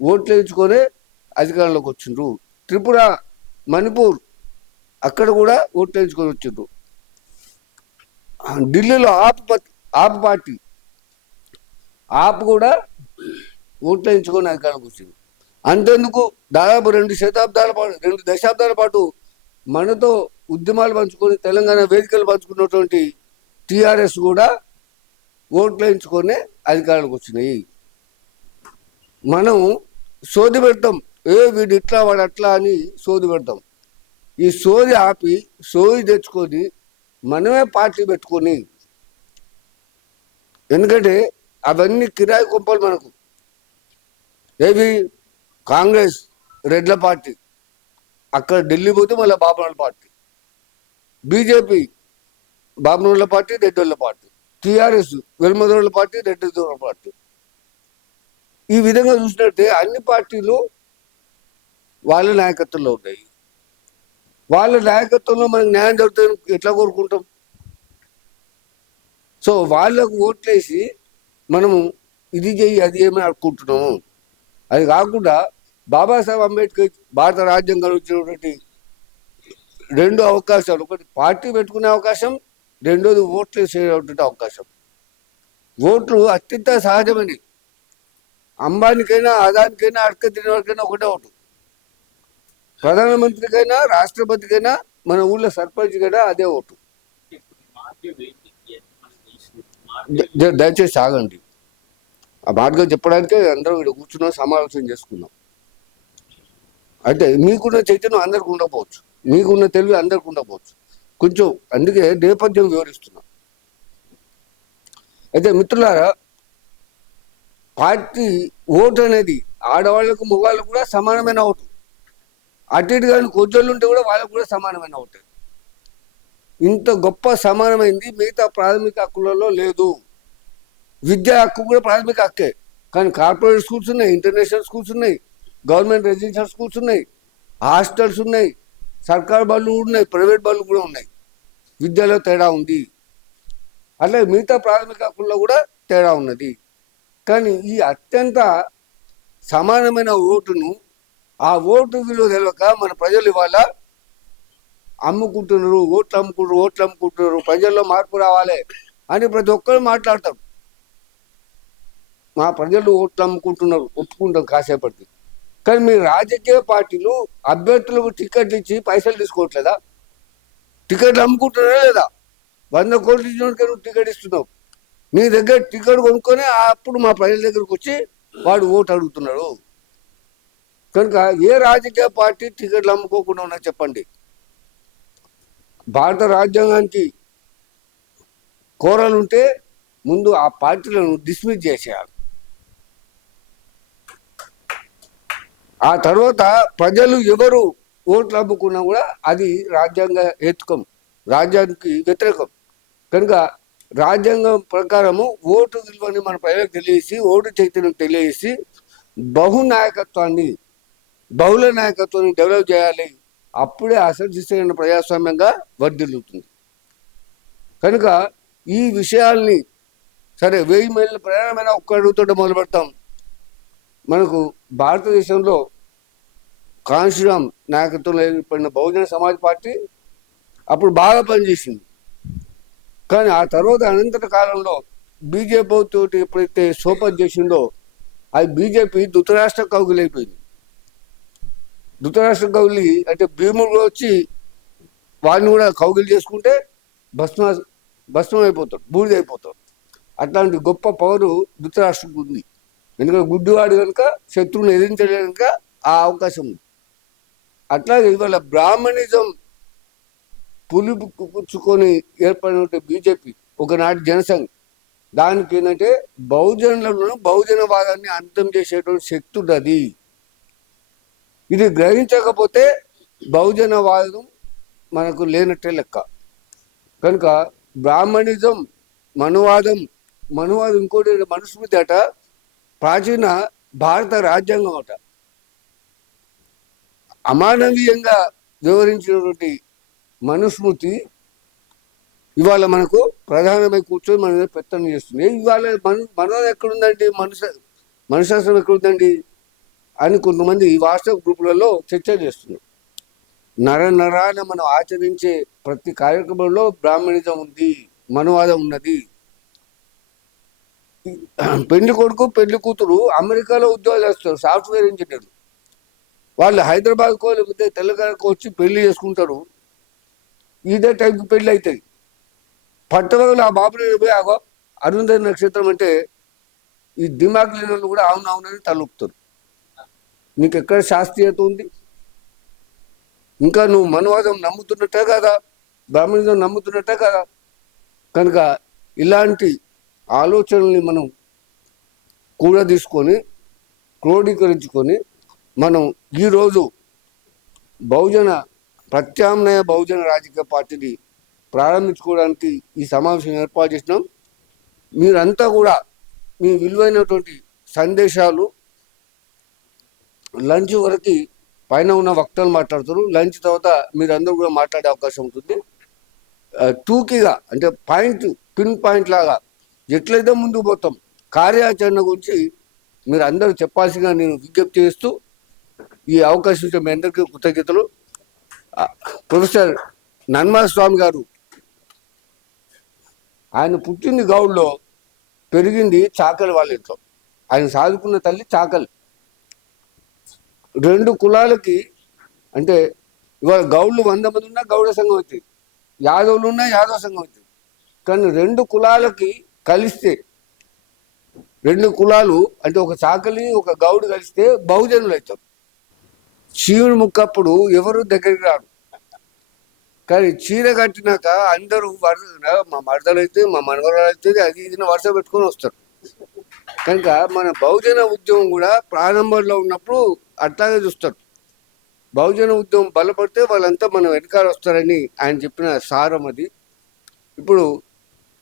ఓట్లు వేయించుకునే అధికారంలోకి వచ్చిండ్రు. త్రిపుర, మణిపూర్ అక్కడ కూడా ఓట్లు వేయించుకొని వచ్చిండ్రు. ఢిల్లీలో ఆప్ పార్టీ కూడా ఓట్లు వేయించుకొని అధికారంలోకి వచ్చింది. అంతేందుకు దాదాపు 2 దశాబ్దాల పాటు మనతో ఉద్యమాలు పంచుకొని తెలంగాణ వేదికలు పంచుకున్నటువంటి టీఆర్ఎస్ కూడా ఓట్లు వేయించుకొని అధికారంలోకి వచ్చినాయి. మనం సోది పెడతాం, వీడు ఇట్లా వాడు అట్లా అని సోది పెడతాం. ఈ సోది ఆపి సోది తెచ్చుకొని మనమే పార్టీ పెట్టుకొని, ఎందుకంటే అవన్నీ కిరాయి కొంపలు మనకు. ఏవి? కాంగ్రెస్ రెడ్ల పార్టీ, అక్కడ ఢిల్లీ పోతే మళ్ళీ బాబునాళ్ళ పార్టీ, బీజేపీ బాబునాళ్ళ పార్టీ, రెడ్డోళ్ళ పార్టీ, టీఆర్ఎస్ వెల్మదోళ్ళ పార్టీ, రెడ్డిదోళ్ళ పార్టీ. ఈ విధంగా చూసినట్టే అన్ని పార్టీలు వాళ్ళ నాయకత్వంలో ఉన్నాయి. వాళ్ళ నాయకత్వంలో మనకు న్యాయం జరుగుతుంది ఎట్లా కోరుకుంటాం? సో వాళ్ళకు ఓట్లేసి మనము ఇది చెయ్యి అది ఏమని అనుకుంటున్నాము. అది కాకుండా బాబాసాహెబ్ అంబేద్కర్ భారత రాజ్యాంగంలో ఇచ్చినటువంటి 2 అవకాశాలు, ఒకటి పార్టీ పెట్టుకునే అవకాశం, రెండోది ఓట్లు వేసేటువంటి అవకాశం. ఓట్లు అత్యంత సహజమని, అంబానికైనా అదానికైనా అడక తినేవాడికైనా ఒకటే ఓటు, ప్రధానమంత్రికైనా రాష్ట్రపతికైనా మన ఊళ్ళో సర్పంచ్కైనా అదే ఓటు. దయచేసి ఆగండి, ఆ మాటగా చెప్పడానికే అందరూ ఇక్కడ కూర్చున్నాం, సమావేశం చేసుకున్నాం. అంటే మీకున్న చైతన్యం అందరికి ఉండకపోవచ్చు, మీకున్న తెలివి అందరికి ఉండకపోవచ్చు, కొంచెం అందుకే నేపథ్యం వివరిస్తున్నా. అయితే మిత్రులారా, పార్టీ ఓటు అనేది ఆడవాళ్ళకు మగవాళ్ళకు కూడా సమానమైన ఓటు. అటు ఇటు కానీ కొద్దిళ్ళు ఉంటే కూడా వాళ్ళకు కూడా సమానమైన ఓటు. ఇంత గొప్ప సమానమైంది మిగతా ప్రాథమిక హక్కులలో లేదు. విద్యా హక్కు కూడా ప్రాథమిక హక్కే, కానీ కార్పొరేట్ స్కూల్స్ ఉన్నాయి, ఇంటర్నేషనల్ స్కూల్స్ ఉన్నాయి, గవర్నమెంట్ రెసిడెన్షియల్ స్కూల్స్ ఉన్నాయి, హాస్టల్స్ ఉన్నాయి, సర్కార్ బళ్ళు ఉన్నాయి, ప్రైవేట్ బళ్ళు కూడా ఉన్నాయి. విద్యలో తేడా ఉంది, అట్లా మిగతా ప్రాథమిక హక్కుల్లో కూడా తేడా ఉన్నది. కానీ ఈ అత్యంత సమానమైన ఓటును, ఆ ఓటు విలువ తెలియక మన ప్రజలు ఇవాళ అమ్ముకుంటున్నారు, ఓట్లు అమ్ముకుంటున్నారు, ప్రజల్లో మార్పు రావాలి అని ప్రతి ఒక్కరు మాట్లాడతారు. మా ప్రజలు ఓట్లు అమ్ముకుంటున్నారు, ఒప్పుకుంటాం కాసేపటికి. కానీ మీ రాజకీయ పార్టీలు అభ్యర్థులకు టికెట్లు ఇచ్చి పైసలు తీసుకోవట్లేదా? టికెట్లు అమ్ముకుంటున్నారా లేదా? 100 కోట్లు ఇచ్చినోడికే నువ్వు టికెట్ ఇస్తున్నావు. నీ దగ్గర టికెట్ కొనుక్కొని అప్పుడు మా ప్రజల దగ్గరకు వచ్చి వాడు ఓటు అడుగుతున్నాడు. కనుక ఏ రాజకీయ పార్టీ టికెట్లు అమ్ముకోకుండా ఉన్నా చెప్పండి. భారత రాజ్యాంగానికి కోరలుంటే ముందు ఆ పార్టీలను డిస్మిస్ చేసేయాలి. ఆ తర్వాత ప్రజలు ఎవరు ఓట్లు అమ్ముకున్నా కూడా అది రాజ్యాంగ హేతుకం, రాజ్యాంగానికి వ్యతిరేకం. కనుక రాజ్యాంగం ప్రకారము ఓటు విలువని మన ప్రజలకు తెలియజేసి, ఓటు చైతన్యం తెలియజేసి, బహుళ నాయకత్వాన్ని డెవలప్ చేయాలి. అప్పుడే అసలు ప్రజాస్వామ్యంగా వర్ధిల్లుతుంది. కనుక ఈ విషయాల్ని సరే 1000 మైళ్ళ ప్రయాణమైన ఒక్క అడుగుతో మొదలు పెడతాం. మనకు భారతదేశంలో కాన్షీరామ్ నాయకత్వంలో ఏర్పడిన బహుజన సమాజ్ పార్టీ అప్పుడు బాగా పనిచేసింది. కానీ ఆ తర్వాత అనంతర కాలంలో బీజేపీ తోటి ఎప్పుడైతే సోపత్ చేసిందో, అది బీజేపీ ధృతరాష్ట్ర కౌగిలైపోయింది. ధృతరాష్ట్ర కౌగిలి అంటే భీముడు వచ్చి వాడిని కూడా కౌగిలి చేసుకుంటే భస్మం అయిపోతాడు, బూడిదైపోతాడు. అట్లాంటి గొప్ప పవరు ధృతరాష్ట్రకు ఉంది. ఎందుకంటే గుడ్డివాడు కనుక శత్రువుని ఎదిరించలేదు కనుక ఆ అవకాశం ఉంది. అట్లాగే ఇవాళ బ్రాహ్మణిజం పులుపుచ్చుకొని ఏర్పడిన బీజేపీ, ఒకనాటి జనసంఘ్, దానికి ఏంటంటే బహుజనులను బహుజనవాదాన్ని అంతం చేసేటువంటి శక్తి ఉన్నది. ఇది గ్రహించకపోతే బహుజనవాదం మనకు లేనట్టే లెక్క. కనుక బ్రాహ్మణిజం, మనువాదం ఇంకోటి మనుస్మృతి అట, ప్రాచీన భారత రాజ్యాంగం అట, అమానవీయంగా వివరించినటువంటి మనుస్మృతి ఇవాళ మనకు ప్రధానమై కూర్చొని మన మీద పెత్తనం చేస్తుంది. ఇవాళ మనోదం ఎక్కడుందండి, మనశాస్త్రం ఎక్కడుందండి అని కొంతమంది వాట్సాప్ గ్రూపులలో చర్చలు చేస్తున్నారు. నరాన మనం ఆచరించే ప్రతి కార్యక్రమంలో బ్రాహ్మణిజం ఉంది, మనువాదం ఉన్నది. పెళ్లి కొడుకు పెళ్లి కూతురు అమెరికాలో ఉద్యోగాలు చేస్తారు, సాఫ్ట్వేర్ ఇంజనీర్లు. వాళ్ళు హైదరాబాద్కో లేకపోతే తెలంగాణకో వచ్చి పెళ్లి చేసుకుంటారు. ఇదే టైంకి పెళ్లి అవుతుంది. పట్టవగలు ఆ బాబుని పోయి ఆగో అరుంధతి నక్షత్రం అంటే ఈ దిమాగ్ లేని వాళ్ళు కూడా అవునవునని తలొప్పుతారు. నీకు ఎక్కడ శాస్త్రీయత ఉంది? ఇంకా నువ్వు మనువాదం నమ్ముతున్నట్టే కదా, బ్రాహ్మణిజం నమ్ముతున్నట్టే కదా. కనుక ఇలాంటి ఆలోచనల్ని మనం కూడా తీసుకొని క్రోడీకరించుకొని మనం ఈరోజు ప్రత్యామ్నాయ బహుజన రాజకీయ పార్టీని ప్రారంభించుకోవడానికి ఈ సమావేశం ఏర్పాటు చేసినాం. మీరంతా కూడా మీ విలువైనటువంటి సందేశాలు లంచ్ వరకు పైన ఉన్న వక్తలు మాట్లాడుతారు. లంచ్ తర్వాత మీరందరూ కూడా మాట్లాడే అవకాశం ఉంటుంది. టూకీగా అంటే పిన్ పాయింట్ లాగా ఎట్లయితే ముందుకు పోతాం కార్యాచరణ గురించి మీరు అందరూ చెప్పాల్సిందిగా నేను విజ్ఞప్తి చేస్తూ ఈ అవకాశం ఇచ్చే మీ అందరికీ కృతజ్ఞతలు. ప్రొఫెసర్ నన్మా స్వామి గారు ఆయన పుట్టింది గౌడ్లో, పెరిగింది చాకలి వాళ్ళ ఇంట్లో. ఆయన సాదుకున్న తల్లి చాకలి. 2 కులాలకి అంటే ఇవాళ గౌడ్లు 100 మంది ఉన్నా గౌడ సంఘం అవుతుంది, యాదవులు ఉన్నా యాదవ సంఘం అవుతుంది. కానీ 2 కులాలకి కలిస్తే 2 కులాలు అంటే ఒక చాకలి ఒక గౌడు కలిస్తే బహుజనులు అవుతారు. శివుని ముక్కప్పుడు ఎవరు దగ్గరికి రారు. కానీ చీర కట్టినాక అందరూ మా మరదలు అయితే మా మనవరాలు అయితే అది ఇది వరుస పెట్టుకొని వస్తారు. కనుక మన బహుజన ఉద్యమం కూడా ప్రారంభంలో ఉన్నప్పుడు అట్లాగే చూస్తారు. బహుజన ఉద్యమం బలపడితే వాళ్ళంతా మన వెనకాల వస్తారని ఆయన చెప్పిన సారం అది. ఇప్పుడు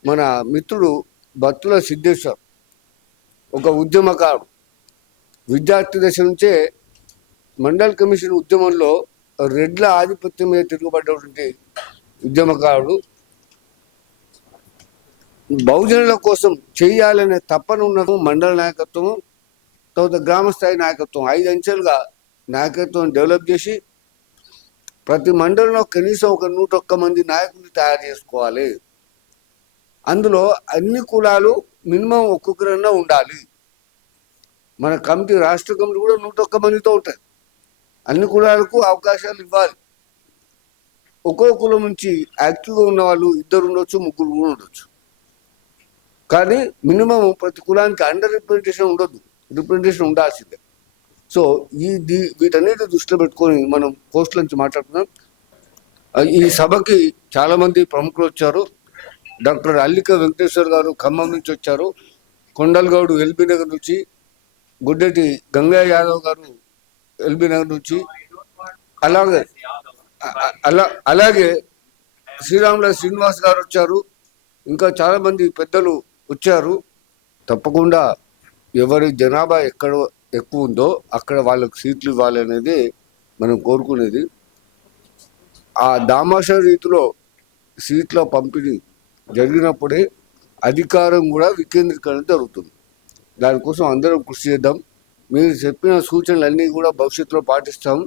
మన మిత్రుడు బత్తుల సిద్ధేశ్వర్ ఒక ఉద్యమకారుడు. విద్యార్థి దశ నుంచే మండల్ కమిషన్ ఉద్యమంలో రెడ్ల ఆధిపత్యం మీద తిరుగుబడ్డటువంటి ఉద్యమకారుడు. బహుజనుల కోసం చేయాలనే తప్పన ఉన్న మండల నాయకత్వం, తర్వాత గ్రామ స్థాయి నాయకత్వం 5 అంచెలుగా నాయకత్వం డెవలప్ చేసి ప్రతి మండలంలో కనీసం ఒక 101 మంది నాయకులు తయారు చేసుకోవాలి. అందులో అన్ని కులాలు మినిమం ఒక్కొక్కరన్నా ఉండాలి. మన కమిటీ రాష్ట్ర కమిటీ కూడా 101 మందితో ఉంటుంది. అన్ని కులాలకు అవకాశాలు ఇవ్వాలి. ఒక్కో కులం నుంచి యాక్టివ్గా ఉన్న వాళ్ళు 2 ఉండొచ్చు, 3 కూడా ఉండొచ్చు. కానీ మినిమం ప్రతి కులానికి అండర్ రిప్రజెంటేషన్ ఉండొద్దు, రిప్రజెంటేషన్ ఉండాల్సిందే. సో వీటన్నిటి దృష్టిలో పెట్టుకొని మనం పోస్టుల నుంచి మాట్లాడుతున్నాం. ఈ సభకి చాలామంది ప్రముఖులు వచ్చారు. డాక్టర్ అల్లిక వెంకటేశ్వర్ గారు ఖమ్మం నుంచి వచ్చారు. కొండలగౌడు ఎల్బీ నగర్ నుంచి, గుడ్డెటి గంగయ్య యాదవ్ గారు ఎల్బీ నగర్ నుంచి, అలాగే శ్రీరాముల శ్రీనివాస్ గారు వచ్చారు. ఇంకా చాలా మంది పెద్దలు వచ్చారు. తప్పకుండా ఎవరి జనాభా ఎక్కడ ఎక్కువ ఉందో అక్కడ వాళ్ళకు సీట్లు ఇవ్వాలి అనేది మనం కోరుకునేది. ఆ దామాషా రీతిలో సీట్ల పంపిణీ జరిగినప్పుడే అధికారం కూడా వికేంద్రీకరణ జరుగుతుంది. దానికోసం అందరం కృషి చేద్దాం. మీరు చెప్పిన సూచనలన్నీ కూడా భవిష్యత్తులో పాటిస్తాం.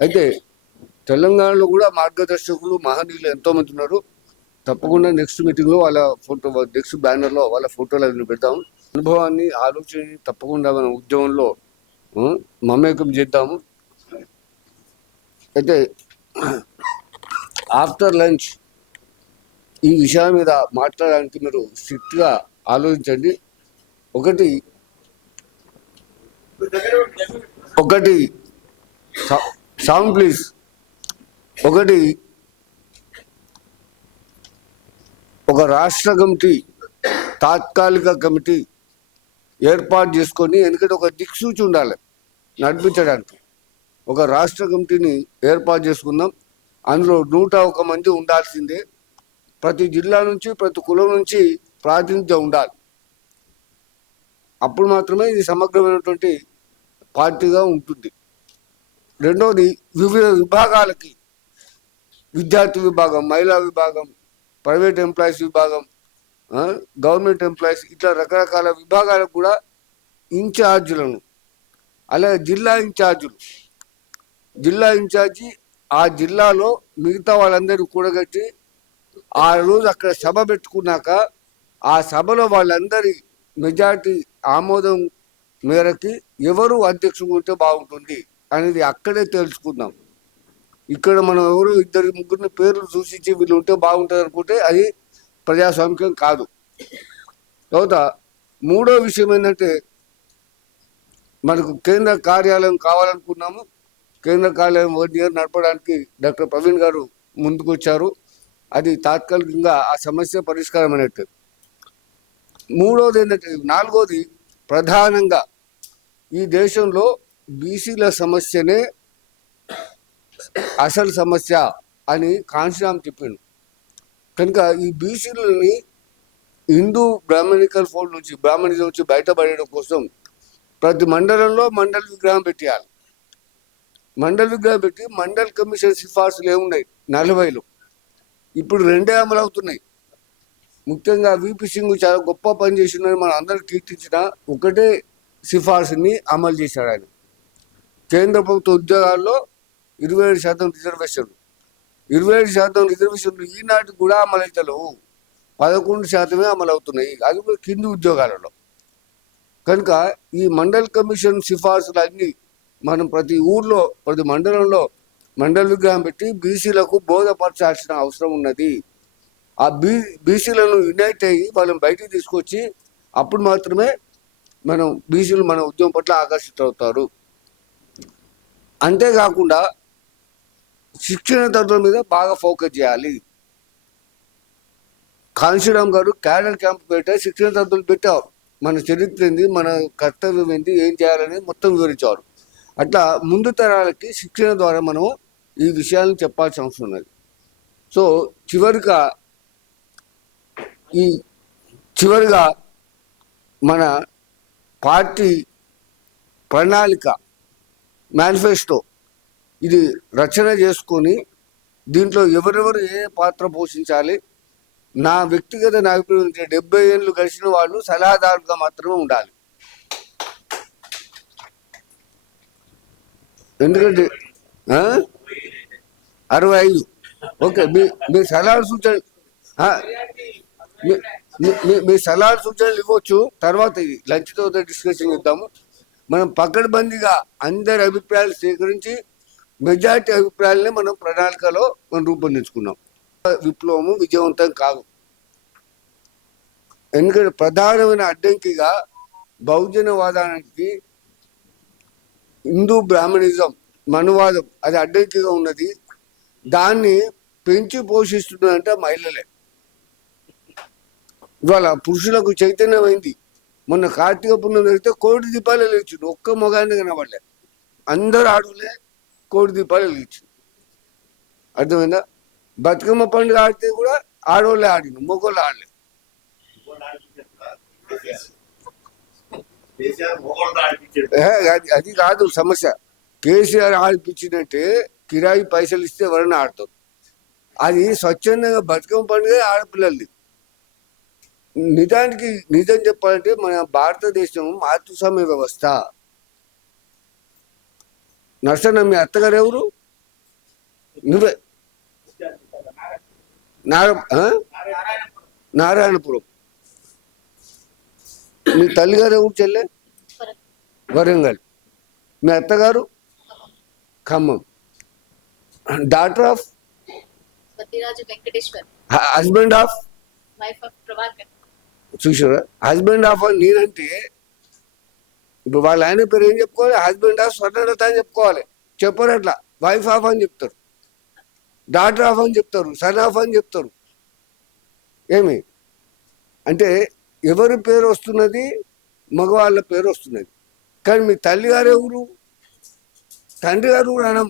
అయితే తెలంగాణలో కూడా మార్గదర్శకులు మహనీయులు ఎంతోమంది ఉన్నారు. తప్పకుండా నెక్స్ట్ మీటింగ్లో వాళ్ళ ఫోటో, నెక్స్ట్ బ్యానర్లో వాళ్ళ ఫోటోలు అవి పెడతాం. అనుభవాన్ని ఆలోచన తప్పకుండా మన ఉద్యమంలో మమేకం చేద్దాము. అయితే ఆఫ్టర్ లంచ్ ఈ విషయం మీద మాట్లాడడానికి మీరు స్ట్రిక్ట్గా ఆలోచించండి. ఒకటి సౌండ్ ప్లీజ్. ఒక రాష్ట్ర కమిటీ, తాత్కాలిక కమిటీ ఏర్పాటు చేసుకొని, ఎందుకంటే ఒక దిక్సూచి ఉండాలి నడిపించడానికి. ఒక రాష్ట్ర కమిటీని ఏర్పాటు చేసుకుందాం. అందులో 101 మంది ఉండాల్సిందే. ప్రతి జిల్లా నుంచి ప్రతి కులం నుంచి ప్రాతినిధ్యం ఉండాలి. అప్పుడు మాత్రమే ఇది సమగ్రమైనటువంటి పార్టీగా ఉంటుంది. రెండవది, వివిధ విభాగాలకి, విద్యార్థి విభాగం, మహిళా విభాగం, ప్రైవేట్ ఎంప్లాయీస్ విభాగం, గవర్నమెంట్ ఎంప్లాయీస్, ఇట్లా రకరకాల విభాగాలకు కూడా ఇన్ఛార్జీలను, అలాగే జిల్లా ఇన్ఛార్జి ఆ జిల్లాలో మిగతా వాళ్ళందరూ కూడగట్టి ఆ రోజు అక్కడ సభ పెట్టుకున్నాక ఆ సభలో వాళ్ళందరి మెజార్టీ ఆమోదం మేరకి ఎవరు అధ్యక్షుడు ఉంటే బాగుంటుంది అనేది అక్కడే తెలుసుకుందాం. ఇక్కడ మనం ఎవరు 2-3 పేర్లు సూచించి వీళ్ళు ఉంటే బాగుంటుంది అనుకుంటే అది ప్రజాస్వామికం కాదు. తర్వాత మూడో విషయం ఏంటంటే, మనకు కేంద్ర కార్యాలయం కావాలనుకున్నాము. కేంద్ర కార్యాలయం 1 year నడపడానికి డాక్టర్ ప్రవీణ్ గారు ముందుకు వచ్చారు. అది తాత్కాలికంగా ఆ సమస్య పరిష్కారం అన్నట్టు. నాలుగోది ప్రధానంగా ఈ దేశంలో బీసీల సమస్యనే అసలు సమస్య అని కాంశీరామ్ చెప్పిండు. కనుక ఈ బీసీలని హిందూ బ్రాహ్మణికల్ ఫోల్డ్ నుంచి, బ్రాహ్మణిజం నుంచి బయటపడడం కోసం ప్రతి మండలంలో మండల విగ్రహం పెట్టేయాలి. మండల్ విగ్రహం పెట్టి మండల్ కమిషన్ సిఫార్సులు ఏమున్నాయి 40లో, ఇప్పుడు 2 అమలు అవుతున్నాయి. ముఖ్యంగా విపి సింగ్ చాలా గొప్ప పని చేసిందని మనం అందరూ కీర్తించిన ఒకటే సిఫార్సుని అమలు చేశాడు ఆయన. కేంద్ర ప్రభుత్వ ఉద్యోగాల్లో 27% రిజర్వేషన్లు, 27% రిజర్వేషన్లు ఈనాటికి కూడా అమలు అవుతలేవు. 11% అమలు అవుతున్నాయి, అది కూడా కింది ఉద్యోగాలలో. కనుక ఈ మండల్ కమిషన్ సిఫార్సులు అన్నీ మనం ప్రతి ఊర్లో ప్రతి మండలంలో మండల్ విగ్రహం పెట్టి బీసీలకు బోధపరచాల్సిన అవసరం ఉన్నది. ఆ బీసీలను యునైట్ అయ్యి వాళ్ళని బయటికి తీసుకొచ్చి అప్పుడు మాత్రమే మనం బీసీలు మన ఉద్యమం పట్ల ఆకర్షితులవుతారు. అంతేకాకుండా శిక్షణ తత్వం మీద బాగా ఫోకస్ చేయాలి. కాంశీరామ్ గారు క్యాడర్ క్యాంప్ పెట్టారు, శిక్షణ తత్వాలు పెట్టారు. మన చరిత్ర ఏంది, మన కర్తవ్యం ఏంది, ఏం చేయాలని మొత్తం వివరించారు. అట్లా ముందు తరాలకి శిక్షణ ద్వారా మనం ఈ విషయాలను చెప్పాల్సిన అవసరం ఉన్నది. సో చివరిగా మన పార్టీ ప్రణాళిక మేనిఫెస్టో ఇది రచన చేసుకొని దీంట్లో ఎవరెవరు ఏ పాత్ర పోషించాలి, నా వ్యక్తిగత అభిప్రాయం 70 ఏళ్ళు గడిచిన వాళ్ళు సలహాదారుగా మాత్రమే ఉండాలి. ఎందుకంటే 65 ఓకే. మీ సలహాలు సూచనలు మీ సలహాలు సూచనలు ఇవ్వచ్చు. తర్వాత ఇది లంచ్తో డిస్కషన్ ఇద్దాము. మనం పకడ్బందీగా అందరి అభిప్రాయాలు సేకరించి మెజారిటీ అభిప్రాయాలనే మనం ప్రణాళికలో మనం రూపొందించుకున్నాం. విప్లవము విజయవంతం కాదు. ఎందుకంటే ప్రధానమైన అడ్డంకిగా బహుజనవాదానికి హిందూ బ్రాహ్మణిజం మనువాదం అది అడ్డంకిగా ఉన్నది. దాన్ని పెంచి పోషిస్తున్నదంటే మహిళలే. ఇవాళ పురుషులకు చైతన్యమైంది. మొన్న కార్తీక పుణ్యం జరిగితే 1 కోటి దీపాలు వెలిగించిండు, ఒక్క మొగాన్ని కనబడలే. అందరూ ఆడవులే 1 కోటి దీపాలు వెలిగించిండు. అర్థమైందా? బతుకమ్మ పండుగ ఆడితే కూడా ఆడవాళ్ళే ఆడిను, మొగోళ్ళు ఆడలే. అది కాదు సమస్య. కేసీఆర్ ఆడిపించినట్టే కిరాయి పైసలు ఇస్తే ఎవరైనా ఆడతారు. అది స్వచ్ఛందంగా బతుకమ్మ పండుగ ఆడపిల్లలది. నిజానికి నిజం చెప్పాలంటే మన భారతదేశం మాతృస్వామ్య వ్యవస్థ. నర్సన్న మీ అత్తగారు ఎవరు? నువ్వే. నారాయణపురం. మీ తల్లిగారు ఎవరు చెల్లె? వరంగల్. మీ అత్తగారు Khammam. Daughter of husband of చూసారా? హస్బెండ్ ఆఫ్ అని నేనంటే ఇప్పుడు వాళ్ళ ఆయన పేరు ఏం చెప్పుకోవాలి? హస్బెండ్ ఆఫ్ స్వర్ణలత అని చెప్పుకోవాలి. చెప్పరు అట్లా. వైఫ్ ఆఫ్ అని చెప్తారు, డాటర్ ఆఫ్ అని చెప్తారు, సన్ ఆఫ్ అని చెప్తారు. ఏమి అంటే ఎవరి పేరు వస్తున్నది? మగవాళ్ళ పేరు వస్తున్నది. కానీ మీ తల్లి గారు ఎవరు? తండ్రి గారు ఊరు అనం.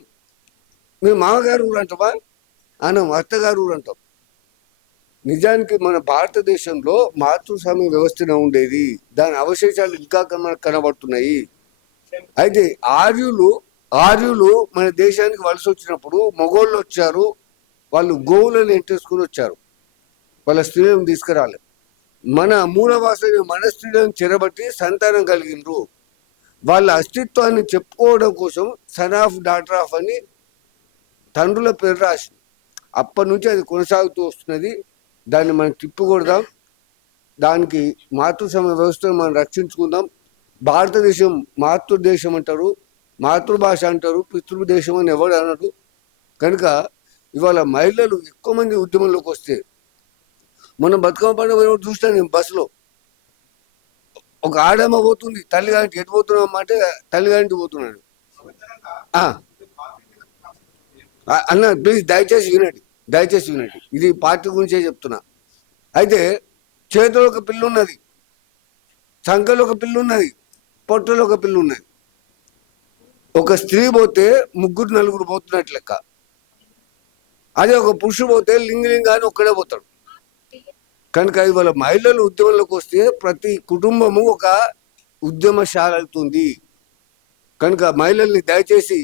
మీ మామగారు ఊరు అంటావా? అనం. అత్తగారు ఊరు అంటాం. నిజానికి మన భారతదేశంలో మాతృస్వామ్య వ్యవస్థనే ఉండేది. దాని అవశేషాలు ఇంకా మనకు కనబడుతున్నాయి. అయితే ఆర్యులు మన దేశానికి వలస వచ్చినప్పుడు మగోళ్ళు వచ్చారు, వాళ్ళు గోవులను ఎంటేసుకుని వచ్చారు, వాళ్ళ స్త్రీలను తీసుకురాలేదు. మన మూలవాసని మన స్త్రీలను చెరబట్టి సంతానం కలిగినరు. వాళ్ళ అస్తిత్వాన్ని చెప్పుకోవడం కోసం సన్ ఆఫ్ డాటర్ ఆఫ్ అని తండ్రుల పేరు రాసి అప్పటి నుంచి అది కొనసాగుతూ వస్తున్నది. దాన్ని మనం తిప్పుకొడదాం. దానికి మాతృస్వామ్య వ్యవస్థను మనం రక్షించుకుందాం. భారతదేశం మాతృదేశం అంటారు, మాతృభాష అంటారు, పితృదేశం అని ఎవరు అన్నాడు. కనుక ఇవాళ మహిళలు ఎక్కువ మంది ఉద్యమంలోకి వస్తే, మొన్న బతుకమ్మ పండుగ చూస్తాను నేను బస్సులో, ఒక ఆడమ్మ పోతుంది తల్లిగారింటి. ఎటు పోతున్నాం అంటే తల్లిగారింటి పోతున్నాడు. అన్న ప్లీజ్ దయచేసి వినండి. ఇది పార్టీ గురించే చెప్తున్నా. అయితే చేతిలో ఒక పిల్ల ఉన్నది, సంఖలో ఒక పిల్ల ఉన్నది, పొట్టలో ఒక పిల్ల ఉన్నది. ఒక స్త్రీ పోతే 3-4 పోతున్నట్లు లెక్క. అదే ఒక పురుషుడు పోతే లింగలింగా అని ఒక్కడే పోతాడు. కనుక ఇవాళ మహిళలు ఉద్యమంలోకి వస్తే ప్రతి కుటుంబము ఒక ఉద్యమశాల అవుతుంది. కనుక మహిళల్ని దయచేసి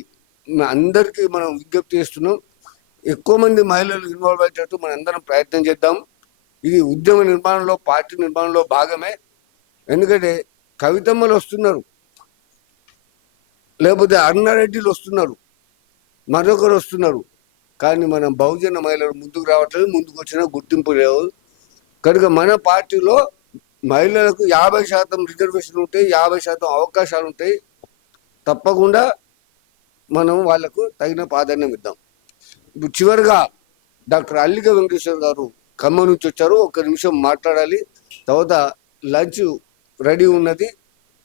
అందరికీ మనం విజ్ఞప్తి చేస్తున్నాం, ఎక్కువ మంది మహిళలు ఇన్వాల్వ్ అయ్యేటట్టు మనం అందరం ప్రయత్నం చేద్దాం. ఇది ఉద్యమ నిర్మాణంలో, పార్టీ నిర్మాణంలో భాగమే. ఎందుకంటే కవితమ్మలు వస్తున్నారు, లేకపోతే అన్నారెడ్డిలు వస్తున్నారు, మరొకరు వస్తున్నారు, కానీ మనం బహుజన మహిళలు ముందుకు రావట్లేదు. ముందుకు వచ్చినా గుర్తింపు లేవు. కనుక మన పార్టీలో మహిళలకు 50% రిజర్వేషన్ ఉంటాయి, 50% అవకాశాలు ఉంటాయి. తప్పకుండా మనం వాళ్లకు తగిన ప్రాధాన్యం ఇద్దాం. ఇప్పుడు చివరిగా డాక్టర్ అల్లిక వెంకటేశ్వర గారు ఖమ్మం నుంచి వచ్చారు. ఒక నిమిషం మాట్లాడాలి. తర్వాత లంచ్ రెడీ ఉన్నది.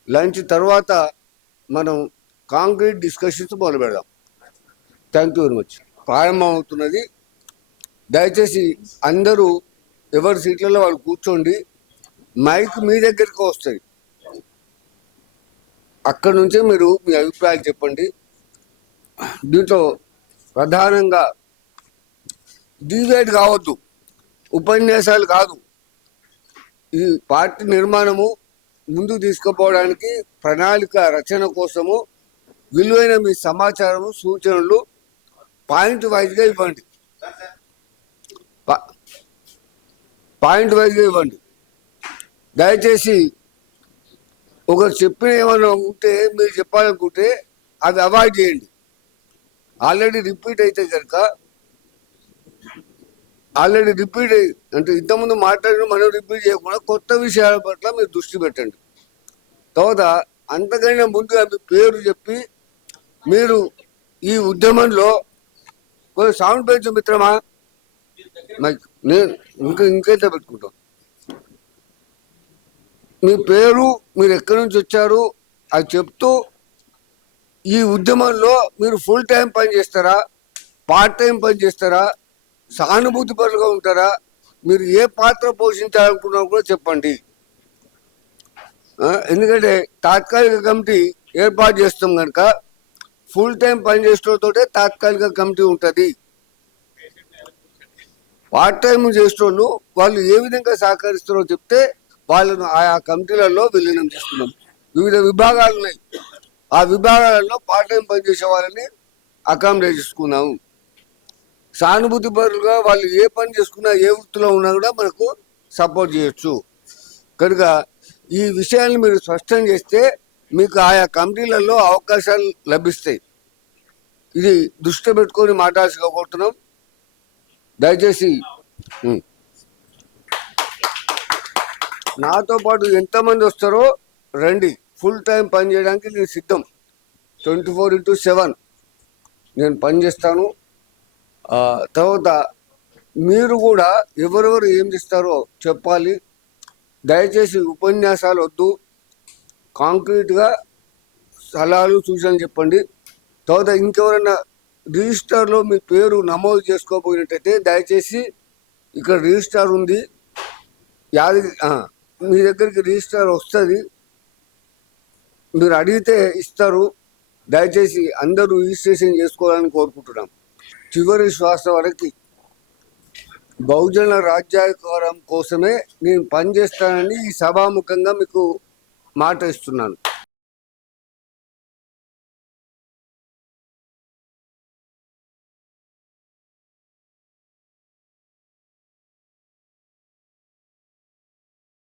లంచ్ తర్వాత మనం కాంక్రీట్ డిస్కషన్స్ మొదలు పెడదాం. Thank you very much. ప్రారంభం అవుతున్నది. దయచేసి అందరూ ఎవరి సీట్లలో వాళ్ళు కూర్చోండి. మైక్ మీ దగ్గరికి వస్తుంది. అక్కడ నుంచే మీరు మీ అభిప్రాయాలు చెప్పండి. దీంట్లో ప్రధానంగా డిబేట్ కావద్దు, ఉపన్యాసాలు కాదు. ఈ పార్టీ నిర్మాణము ముందుకు తీసుకుపోవడానికి ప్రణాళిక రచన కోసము విలువైన మీ సమాచారము, సూచనలు పాయింట్ వైజ్గా ఇవ్వండి. పాయింట్ వైజ్గా ఇవ్వండి. దయచేసి ఒకరు చెప్పిన ఏమైనా ఉంటే మీరు చెప్పాలనుకుంటే అది అవాయిడ్ చేయండి. ఆల్రెడీ రిపీట్ అయితే కనుక అంటే ఇంతకుముందు మాట్లాడిన మనం రిపీట్ చేయకుండా కొత్త విషయాల పట్ల మీరు దృష్టి పెట్టండి. తర్వాత అంతకైనా ముందుగా మీ పేరు చెప్పి మీరు ఈ ఉద్యమంలో కొంచెం సౌండ్ పెంచు మిత్రమా. నేను ఇంకైతే పెట్టుకుంటాం. మీ పేరు, మీరు ఎక్కడి నుంచి వచ్చారు అది చెప్తూ, ఈ ఉద్యమంలో మీరు ఫుల్ టైం పని చేస్తారా, పార్ట్ టైం పని చేస్తారా, సానుభూతి పరులుగా ఉంటారా, మీరు ఏ పాత్ర పోషించాలనుకున్నా కూడా చెప్పండి. ఎందుకంటే తాత్కాలిక కమిటీ ఏర్పాటు చేస్తాం కనుక ఫుల్ టైం పని చేసేటోళ్ళతోటే తాత్కాలిక కమిటీ ఉంటుంది. పార్ట్ టైం చేసేటోళ్ళు వాళ్ళు ఏ విధంగా సహకరిస్తారో చెప్తే వాళ్ళను ఆయా కమిటీలలో విలీనం చేస్తున్నాం. వివిధ విభాగాలు ఉన్నాయి. ఆ విభాగాలలో పార్ట్ టైం పనిచేసే వాళ్ళని అకామిడేట్ చేసుకున్నాము. సానుభూతి పరులుగా వాళ్ళు ఏ పని చేసుకున్నా, ఏ వృత్తిలో ఉన్నా కూడా మనకు సపోర్ట్ చేయొచ్చు. కనుక ఈ విషయాన్ని మీరు స్పష్టం చేస్తే మీకు ఆయా కమిటీలలో అవకాశాలు లభిస్తాయి. ఇది దృష్టి పెట్టుకొని మాట్లాడాల్సిగా కోరుతున్నాం. దయచేసి నాతో పాటు ఎంతమంది వస్తారో రండి. ఫుల్ టైం పని చేయడానికి నేను సిద్ధం. 24/7 నేను పనిచేస్తాను. తర్వాత మీరు కూడా ఎవరెవరు ఏం చేస్తారో చెప్పాలి. దయచేసి ఉపన్యాసాలు వద్దు, కాంక్రీట్గా సలహాలు, సూచనలు చెప్పండి. తర్వాత ఇంకెవరైనా రిజిస్టర్లో మీ పేరు నమోదు చేసుకోకపోయినట్టయితే దయచేసి ఇక్కడ రిజిస్టర్ ఉంది, మీ దగ్గరికి రిజిస్టర్ వస్తుంది, మీరు అడిగితే ఇస్తారు. దయచేసి అందరూ రిజిస్ట్రేషన్ చేసుకోవాలని కోరుకుంటున్నాం. చివరి శ్వాస వరకు బహుజన రాజ్యాధికారం కోసమే నేను పనిచేస్తానని ఈ సభాముఖంగా మీకు మాట ఇస్తున్నాను.